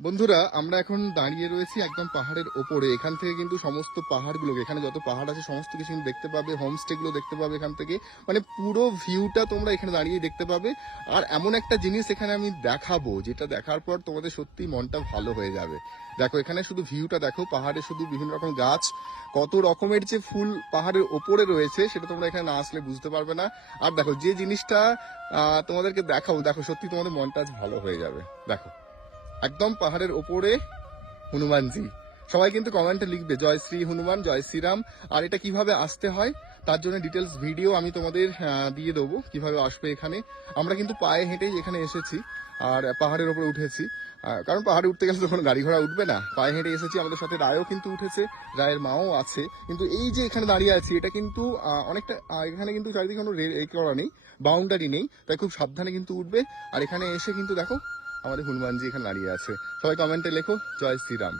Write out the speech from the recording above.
বন্ধুরা, আমরা এখন দাঁড়িয়ে রয়েছি একদম পাহাড়ের ওপরে। এখান থেকে কিন্তু সমস্ত পাহাড়গুলো এখানে যত পাহাড় আছে, সমস্ত কিছু দেখতে পাবে হোমস্টে গুলো দেখতে পাবে এখান থেকে। মানে পুরো ভিউটা তোমরা এখানে দাঁড়িয়ে দেখতে পাবে। আর এমন একটা জিনিস এখানে আমি দেখাবো, যেটা দেখার পর তোমাদের সত্যি মনটা ভালো হয়ে যাবে। দেখো, এখানে শুধু ভিউটা দেখো, পাহাড়ে শুধু বিভিন্ন রকম গাছ, কত রকমের যে ফুল পাহাড়ের ওপরে রয়েছে, সেটা তোমরা এখানে না আসলে বুঝতে পারবে না। আর দেখো, যে জিনিসটা তোমাদেরকে দেখাও দেখো, সত্যি তোমাদের মনটা আজ ভালো হয়ে যাবে। দেখো একদম পাহাড়ের ওপরে হনুমানজি। সবাই কিন্তু কমেন্টে লিখবে, জয় শ্রী হনুমান, জয় শ্রীরাম আর এটা কীভাবে আসতে হয়, তার জন্য ডিটেলস ভিডিও আমি তোমাদের দিয়ে দেবো, কীভাবে আসবে এখানে। আমরা কিন্তু পায়ে হেঁটেই এখানে এসেছি, আর পাহাড়ের ওপরে উঠেছি। কারণ পাহাড়ে উঠতে গেলে তখন গাড়ি ঘোড়া উঠবে না। পায়ে হেঁটে এসেছি, আমাদের সাথে রায়ও কিন্তু উঠেছে, রায়ের মাও আছে। কিন্তু এই যে এখানে দাঁড়িয়ে আছি, এটা কিন্তু অনেকটা এখানে কিন্তু চারিদিকে কোনো করা নেই বাউন্ডারি নেই, তাই খুব সাবধানে কিন্তু উঠবে। আর এখানে এসে কিন্তু দেখো আমাদের হনুমানজি এখানে দাঁড়িয়ে আছে। সবাই কমেন্টে লেখো জয় শ্রীরাম।